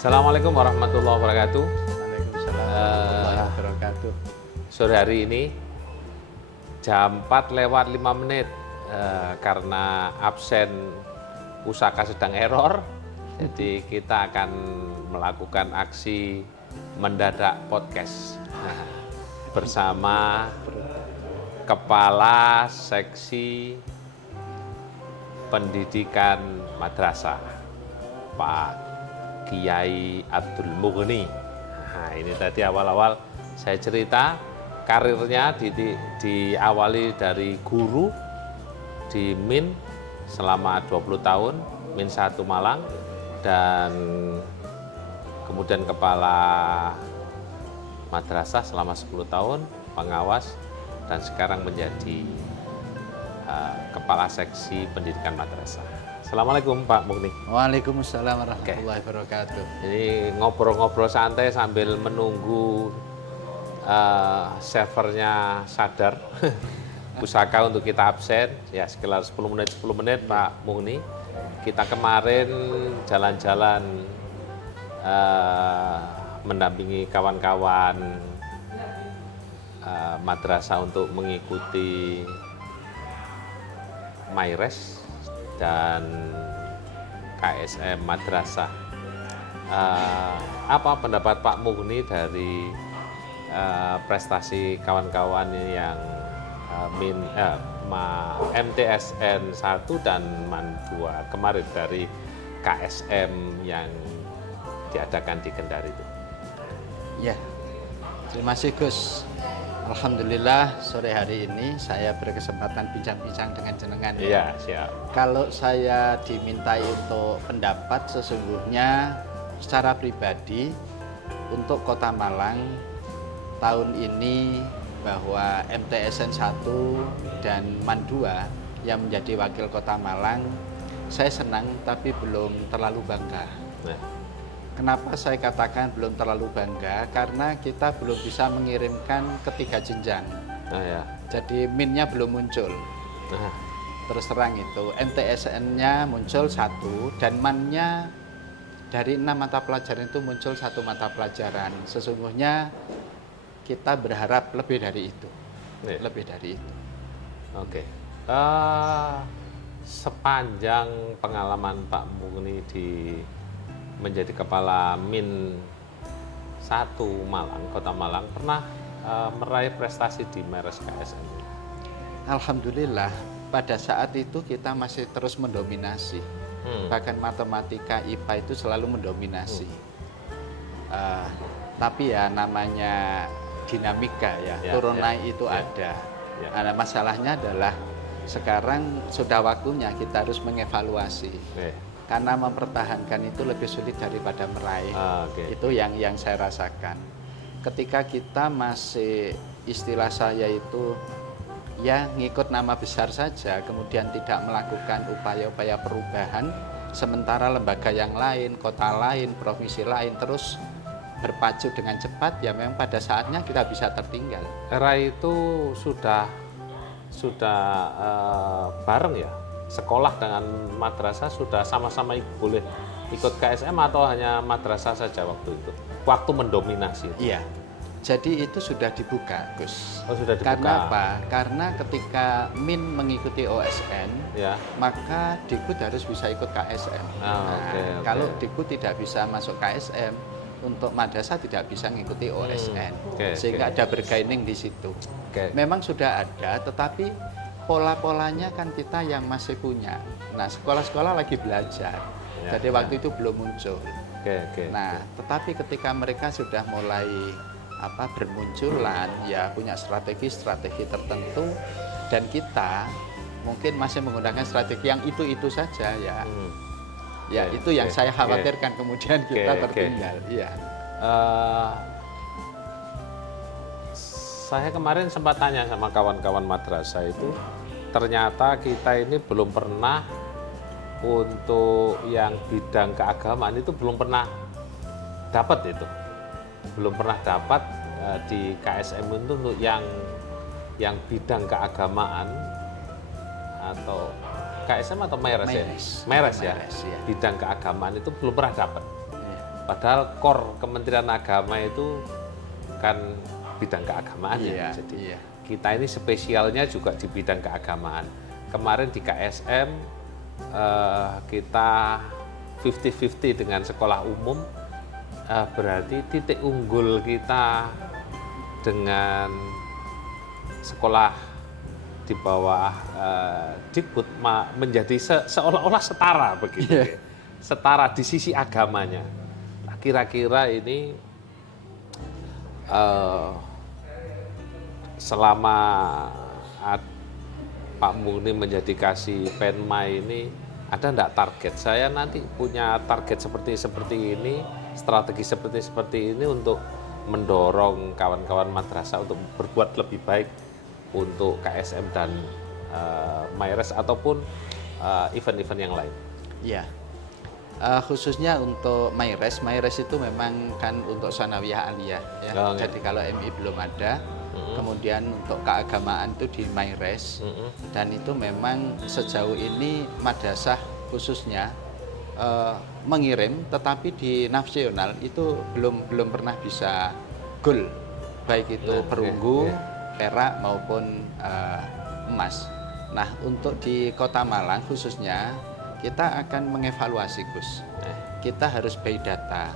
Assalamualaikum warahmatullahi wabarakatuh. Waalaikumsalam warahmatullahi wabarakatuh. Sore hari ini jam 4 lewat 5 menit karena absen pusaka sedang error. Jadi kita akan melakukan aksi mendadak podcast bersama Kepala Seksi Pendidikan Madrasah Pak Kiai Abdul Mughni. Nah, ini tadi awal-awal saya cerita karirnya diawali dari guru di MIN selama 20 tahun, MIN 1 Malang, dan kemudian kepala madrasah selama 10 tahun, pengawas, dan sekarang menjadi kepala seksi pendidikan madrasah. Assalamualaikum Pak Mughni. Waalaikumsalam warahmatullahi wabarakatuh. Jadi ngobrol-ngobrol santai sambil menunggu servernya sadar pusaka untuk kita absen ya sekitar 10 menit Pak Mughni. Kita kemarin jalan-jalan mendampingi kawan-kawan madrasah untuk mengikuti Maires dan KSM Madrasah. Apa pendapat Pak Mughni dari prestasi kawan-kawan yang MTSN 1 dan MAN 2 kemarin dari KSM yang diadakan di Kendari itu? Ya, terima kasih Gus. Alhamdulillah sore hari ini saya berkesempatan bincang-bincang dengan jenengan. Iya, siap. Kalau saya dimintai untuk pendapat, sesungguhnya secara pribadi untuk Kota Malang tahun ini bahwa MTSN 1 dan MAN 2 yang menjadi wakil Kota Malang, saya senang tapi belum terlalu bangga. Nah. Kenapa saya katakan belum terlalu bangga? Karena kita belum bisa mengirimkan ketiga jenjang. Nah, ya. Jadi MIN-nya belum muncul. Nah. Terus terang itu, MTSN-nya muncul 1 dan MAN-nya dari 6 mata pelajaran itu muncul 1 mata pelajaran. Sesungguhnya kita berharap lebih dari itu. Ya. Lebih dari itu. Oke. Sepanjang pengalaman Pak Mughni menjadi kepala MIN 1 Malang, Kota Malang, pernah meraih prestasi di Maires KSM? Alhamdulillah, pada saat itu kita masih terus mendominasi. Bahkan matematika IPA itu selalu mendominasi. Tapi ya namanya dinamika ya, turun naik itu ada. Nah, masalahnya adalah sekarang sudah waktunya kita harus mengevaluasi. Karena mempertahankan itu lebih sulit daripada meraih. Itu yang saya rasakan. Ketika kita masih, istilah saya itu ya ngikut nama besar saja, kemudian tidak melakukan upaya-upaya perubahan, sementara lembaga yang lain, kota lain, provinsi lain terus berpacu dengan cepat, ya memang pada saatnya kita bisa tertinggal. Era itu sudah bareng ya? Sekolah dengan madrasah sudah sama-sama boleh ikut KSM atau hanya madrasah saja waktu itu? Waktu mendominasi. Iya. Jadi itu sudah dibuka, Gus. Oh, sudah dibuka. Karena apa? Karena ketika MIN mengikuti OSN, ya, maka Dikbud harus bisa ikut KSM. Okay. Kalau Dikbud tidak bisa masuk KSM, untuk madrasah tidak bisa mengikuti OSN. Sehingga ada bergaining di situ. Memang sudah ada, tetapi pola-polanya kan kita yang masih punya. Nah, sekolah-sekolah lagi belajar. Jadi waktu itu belum muncul. Nah, tetapi ketika mereka sudah mulai bermunculan, ya punya strategi-strategi tertentu, dan kita mungkin masih menggunakan strategi yang itu saja ya. Ya, itu yang saya khawatirkan kemudian kita tertinggal. Iya. Saya kemarin sempat tanya sama kawan-kawan madrasah itu, ternyata kita ini belum pernah untuk yang bidang keagamaan itu belum pernah dapat itu. Belum pernah dapat di KSM itu untuk yang bidang keagamaan atau KSM atau Maires ya? Maires ya. Bidang keagamaan itu belum pernah dapat. Padahal core Kementerian Agama itu kan bidang keagamaan ya. Jadi kita ini spesialnya juga di bidang keagamaan. Kemarin di KSM kita 50-50 dengan sekolah umum, berarti titik unggul kita dengan sekolah di bawah Dikbud menjadi seolah-olah setara begitu. Setara di sisi agamanya. Nah, kira-kira ini selama Pak Muni menjadi kasih Penma ini, ada enggak target? Saya nanti punya target seperti ini, strategi seperti ini untuk mendorong kawan-kawan madrasah untuk berbuat lebih baik untuk KSM dan Mayres ataupun event-event yang lain. Ya, khususnya untuk Mayres itu memang kan untuk sanawiyah aliyah ya. Jadi kalau MI belum ada, kemudian untuk keagamaan itu di Mayres, dan itu memang sejauh ini madrasah khususnya mengirim, tetapi di nasional itu belum pernah bisa goal, baik itu perunggu, perak maupun emas. Nah, untuk di Kota Malang khususnya kita akan mengevaluasi, Gus. Kita harus by data.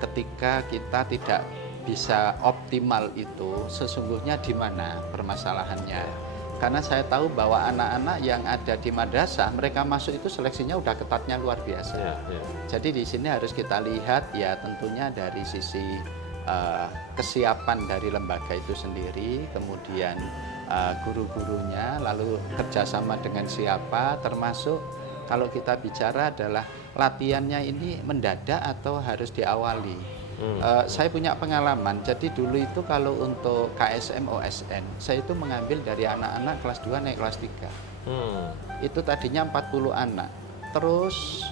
Ketika kita tidak bisa optimal itu, sesungguhnya di mana permasalahannya. Karena saya tahu bahwa anak-anak yang ada di madrasah, mereka masuk itu seleksinya udah ketatnya luar biasa. Jadi di sini harus kita lihat ya tentunya dari sisi kesiapan dari lembaga itu sendiri, kemudian guru-gurunya, lalu kerjasama dengan siapa, termasuk kalau kita bicara adalah latihannya ini mendadak atau harus diawali. Saya punya pengalaman, jadi dulu itu kalau untuk KSM OSN, saya itu mengambil dari anak-anak kelas 2 naik kelas 3. Itu tadinya 40 anak. Terus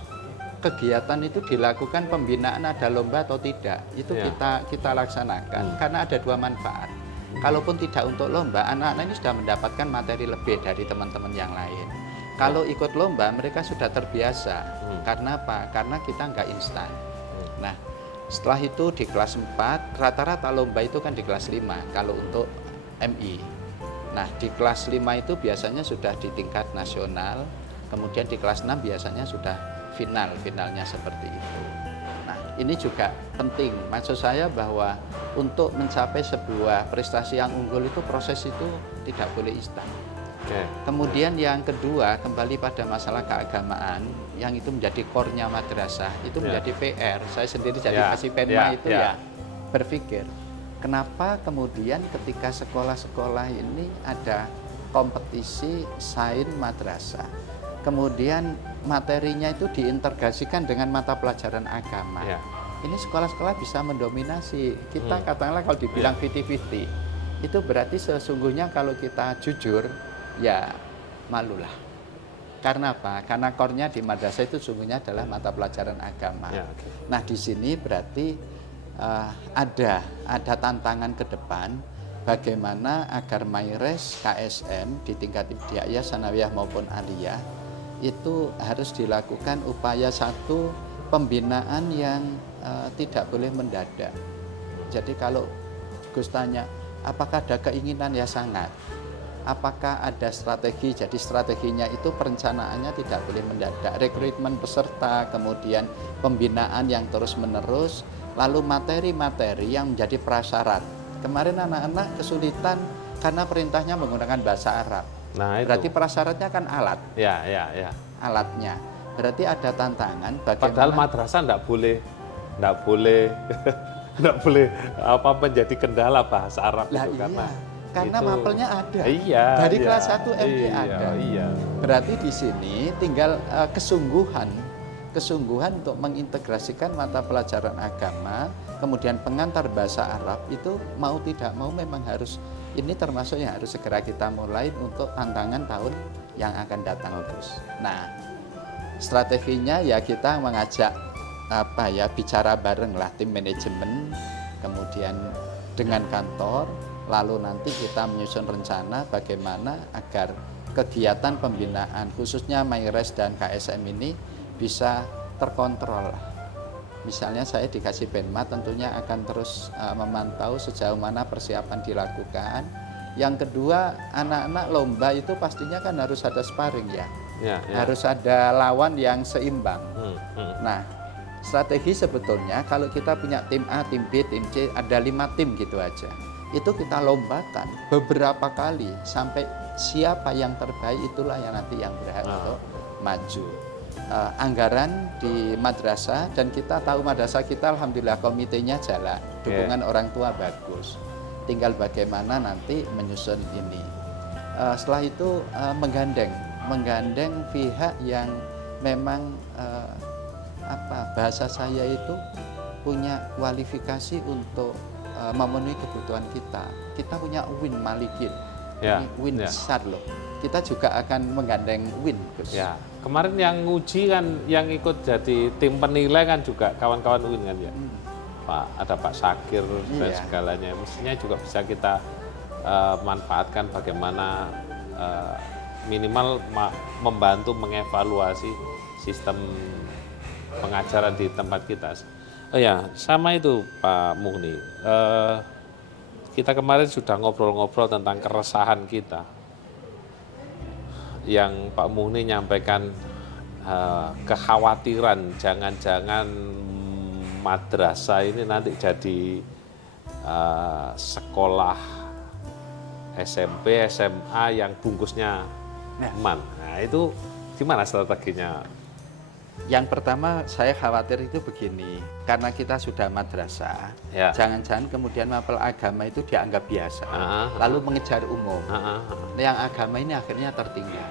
kegiatan itu dilakukan pembinaan ada lomba atau tidak. Itu kita laksanakan karena ada dua manfaat. Kalaupun tidak untuk lomba, anak-anak ini sudah mendapatkan materi lebih dari teman-teman yang lain. Kalau ikut lomba, mereka sudah terbiasa. Karena apa? Karena kita nggak instan. Nah, setelah itu di kelas 4, rata-rata lomba itu kan di kelas 5 kalau untuk MI. Nah, di kelas 5 itu biasanya sudah di tingkat nasional, kemudian di kelas 6 biasanya sudah finalnya seperti itu. Nah, ini juga penting. Maksud saya bahwa untuk mencapai sebuah prestasi yang unggul itu proses itu tidak boleh instan. Kemudian yang kedua, kembali pada masalah keagamaan yang itu menjadi core-nya madrasah, itu menjadi PR. Saya sendiri jadi kasih Penma itu berpikir, kenapa kemudian ketika sekolah-sekolah ini ada kompetisi sains madrasah, kemudian materinya itu diintegrasikan dengan mata pelajaran agama. Ini sekolah-sekolah bisa mendominasi. Kita katakanlah kalau dibilang 50-50, itu berarti sesungguhnya kalau kita jujur, ya malulah. Karena apa? Karena core-nya di madrasah itu sesungguhnya adalah mata pelajaran agama. Nah, di sini berarti ada tantangan ke depan bagaimana agar Mayres KSM di tingkat ibtidaiyah, sanawiyah maupun aliyah itu harus dilakukan upaya satu pembinaan yang tidak boleh mendadak. Jadi kalau Gus tanya, apakah ada keinginan? Ya sangat. Apakah ada strategi? Jadi strateginya itu perencanaannya tidak boleh mendadak. Rekrutmen peserta, kemudian pembinaan yang terus-menerus, lalu materi-materi yang menjadi prasyarat. Kemarin anak-anak kesulitan karena perintahnya menggunakan bahasa Arab. Nah, berarti prasyaratnya kan alat. Alatnya. Berarti ada tantangan bagaimana. Padahal madrasah enggak boleh menjadi kendala bahasa Arab itu karena itu, mapelnya ada. Dari kelas 1 MI ada. Berarti di sini tinggal kesungguhan untuk mengintegrasikan mata pelajaran agama, kemudian pengantar bahasa Arab itu mau tidak mau memang harus, ini termasuk yang harus segera kita mulai untuk tantangan tahun yang akan datang, Gus. Nah, strateginya ya kita mengajak bicara bareng lah tim manajemen, kemudian dengan kantor, lalu nanti kita menyusun rencana bagaimana agar kegiatan pembinaan khususnya Mayres dan KSM ini bisa terkontrol. misalnya saya dikasih Penma, tentunya akan terus memantau sejauh mana persiapan dilakukan. Yang kedua, anak-anak lomba itu pastinya kan harus ada sparring ya. Harus ada lawan yang seimbang. Nah, strategi sebetulnya kalau kita punya tim A, tim B, tim C, ada 5 tim gitu aja. Itu kita lombakan beberapa kali sampai siapa yang terbaik itulah yang nanti yang berhak untuk maju. Anggaran di madrasah, dan kita tahu madrasah kita alhamdulillah komitenya jalan, dukungan orang tua bagus. Tinggal bagaimana nanti menyusun ini. Setelah itu menggandeng pihak yang memang bahasa saya itu punya kualifikasi untuk memenuhi kebutuhan kita. Kita punya Win Malikin, Win besar loh. Kita juga akan menggandeng Win, Gus. Ya, kemarin yang nguji kan, yang ikut jadi tim penilai kan juga kawan-kawan Win kan ya. Ada Pak Sakir dan segalanya. Mestinya juga bisa kita manfaatkan bagaimana minimal membantu mengevaluasi sistem pengajaran di tempat kita. Oh ya, sama itu Pak Mughni. Kita kemarin sudah ngobrol-ngobrol tentang keresahan kita. Yang Pak Mughni nyampaikan kekhawatiran jangan-jangan madrasah ini nanti jadi sekolah SMP, SMA yang bungkusnya man. Nah, itu gimana strateginya? Yang pertama saya khawatir itu begini, karena kita sudah madrasah, jangan-jangan kemudian mapel agama itu dianggap biasa, lalu mengejar umum. Yang agama ini akhirnya tertinggal.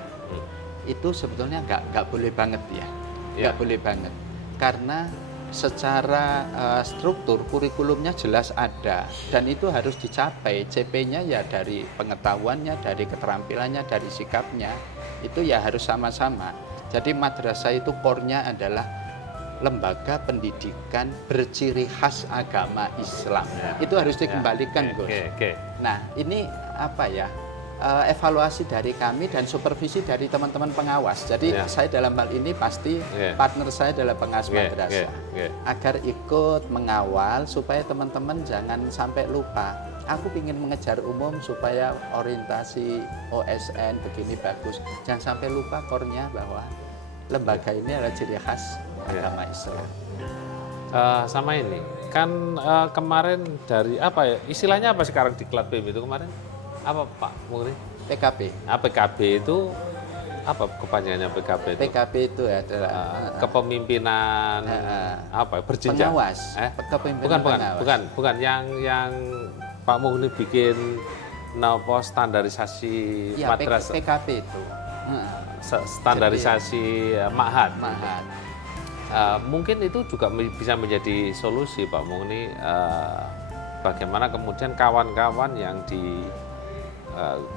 Itu sebetulnya nggak boleh banget ya, nggak boleh banget, karena secara struktur kurikulumnya jelas ada, dan itu harus dicapai. CP-nya ya dari pengetahuannya, dari keterampilannya, dari sikapnya, itu ya harus sama-sama. Jadi madrasah itu core-nya adalah lembaga pendidikan berciri khas agama Islam. Itu harus dikembalikan, Gus. Nah, ini apa ya? Evaluasi dari kami dan supervisi dari teman-teman pengawas. Jadi saya dalam hal ini pasti partner saya adalah pengawas madrasah. Agar ikut mengawal supaya teman-teman jangan sampai lupa. Aku ingin mengejar umum supaya orientasi OSN begini bagus. Jangan sampai lupa core-nya bahwa lembaga ini adalah ciri khas agama Islam. Sama ini, kan kemarin dari apa ya, istilahnya apa sekarang di Klat BEM itu kemarin? Apa Pak Mughni? PKB. PKB itu apa kepanjangannya PKB itu? PKB itu adalah kepemimpinan apa berjenjang? Pengawas. Bukan yang Pak Mughni bikin standarisasi madrasah. PKB itu. Standarisasi ma'had. Mungkin itu juga bisa menjadi solusi Pak Mughni, bagaimana kemudian kawan-kawan yang di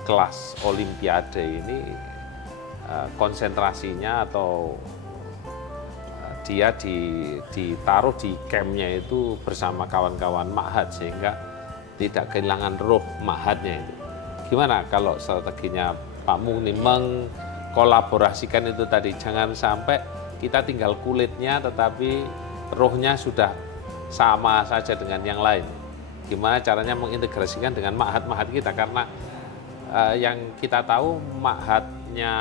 kelas olimpiade ini konsentrasinya atau dia ditaruh di campnya itu bersama kawan-kawan ma'had sehingga tidak kehilangan roh ma'hadnya itu. Gimana kalau strateginya Pak Mughni mengkolaborasikan itu tadi, jangan sampai kita tinggal kulitnya tetapi rohnya sudah sama saja dengan yang lain. Gimana caranya mengintegrasikan dengan ma'had-ma'had kita, karena yang kita tahu ma'hadnya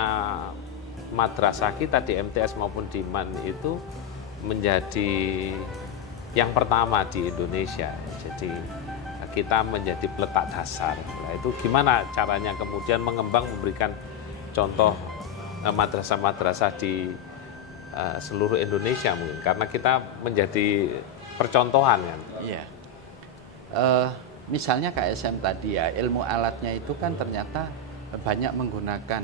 madrasah kita di MTS maupun di MAN itu menjadi yang pertama di Indonesia. Jadi kita menjadi peletak dasar. Nah, itu gimana caranya kemudian mengembang, memberikan contoh madrasah-madrasah di seluruh Indonesia mungkin, karena kita menjadi percontohan kan. Iya. Misalnya KSM tadi ya, ilmu alatnya itu kan ternyata banyak menggunakan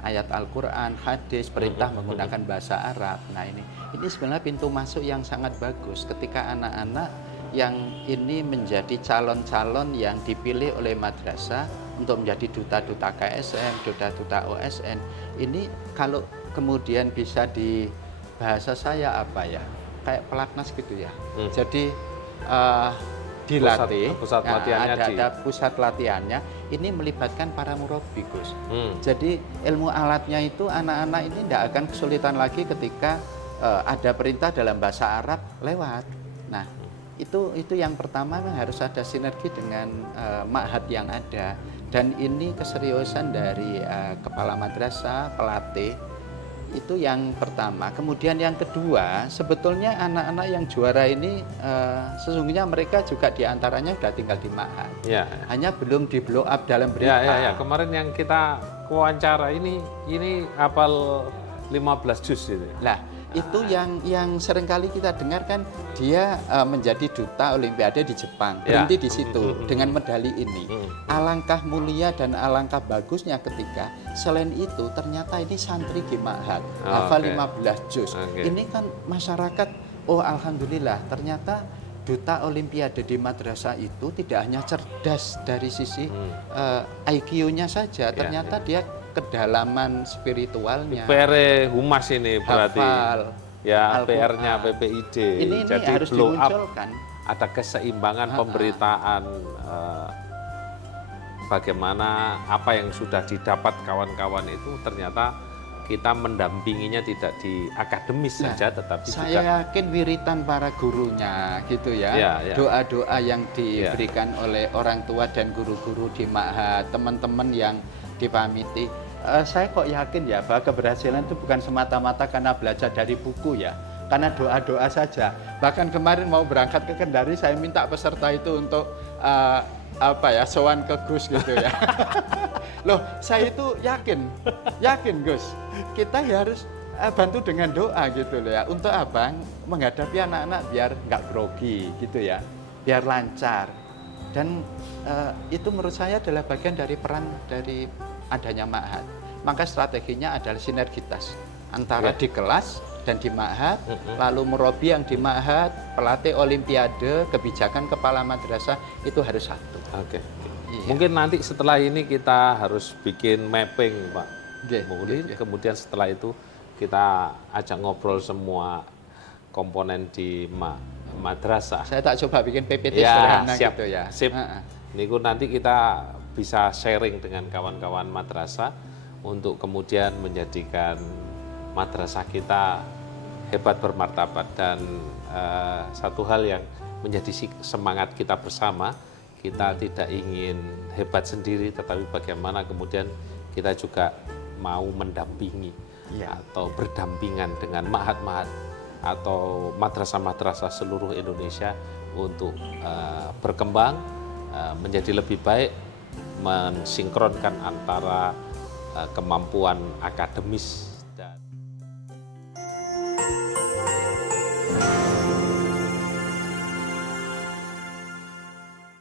ayat Al-Quran, hadis, perintah menggunakan bahasa Arab. Nah ini sebenarnya pintu masuk yang sangat bagus ketika anak-anak yang ini menjadi calon-calon yang dipilih oleh madrasah untuk menjadi duta-duta KSM, duta-duta OSN. Ini kalau kemudian bisa di bahasa saya apa ya, kayak pelatnas gitu ya. Jadi dilatih, pusat latihannya ada pusat latihannya. Ini melibatkan para murabi, Gus. Jadi ilmu alatnya itu anak-anak ini tidak akan kesulitan lagi ketika ada perintah dalam bahasa Arab lewat. Nah, itu yang pertama memang harus ada sinergi dengan ma'had yang ada, dan ini keseriusan dari kepala madrasah, pelatih. Itu yang pertama. Kemudian yang kedua, sebetulnya anak-anak yang juara ini sesungguhnya mereka juga diantaranya sudah tinggal di ma'had. Ya. Hanya belum di blow up dalam berita. Ya. Kemarin yang kita wawancara ini hafal 15 juz itu. Lah, itu yang seringkali kita dengar kan dia menjadi duta Olimpiade di Jepang, berhenti di situ dengan medali ini. Alangkah mulia dan alangkah bagusnya ketika selain itu ternyata ini santri di ma'had, hafal 15 juz. Ini kan masyarakat, oh alhamdulillah ternyata duta Olimpiade di madrasah itu tidak hanya cerdas dari sisi IQ-nya saja, ternyata dia kedalaman spiritualnya. PR Humas ini berarti. Hafal, ya, PR-nya PPID. Ini jadi harus blow up, dimunculkan. ada keseimbangan pemberitaan bagaimana apa yang sudah didapat kawan-kawan itu ternyata kita mendampinginya tidak di akademis saja, tetapi saya juga yakin wiritan para gurunya gitu ya, doa-doa yang diberikan oleh orang tua dan guru-guru di ma'had, teman-teman yang dipamiti. Saya kok yakin ya bahwa keberhasilan itu bukan semata-mata karena belajar dari buku ya, karena doa-doa saja. Bahkan kemarin mau berangkat ke Kendari, saya minta peserta itu untuk sowan ke Gus gitu ya. Loh, saya itu yakin Gus, kita ya harus bantu dengan doa gitu loh ya. Untuk apa? Menghadapi anak-anak biar nggak grogi gitu ya, biar lancar. Dan itu menurut saya adalah bagian dari peran dari adanya ma'had. Maka strateginya adalah sinergitas antara di kelas dan di ma'had, lalu murabi yang di ma'had, pelatih Olimpiade, kebijakan kepala madrasah itu harus satu. Iya. Mungkin nanti setelah ini kita harus bikin mapping, Pak. Kemudian setelah itu kita ajak ngobrol semua komponen di madrasah. Saya tak coba bikin PPT sederhana siap, gitu ya. Sip. Niku nanti kita bisa sharing dengan kawan-kawan madrasah untuk kemudian menjadikan madrasah kita hebat bermartabat. Dan satu hal yang menjadi semangat kita bersama, kita tidak ingin hebat sendiri, tetapi bagaimana kemudian kita juga mau mendampingi atau berdampingan dengan ma'had-ma'had atau madrasah-madrasah seluruh Indonesia untuk berkembang menjadi lebih baik, mensinkronkan antara kemampuan akademis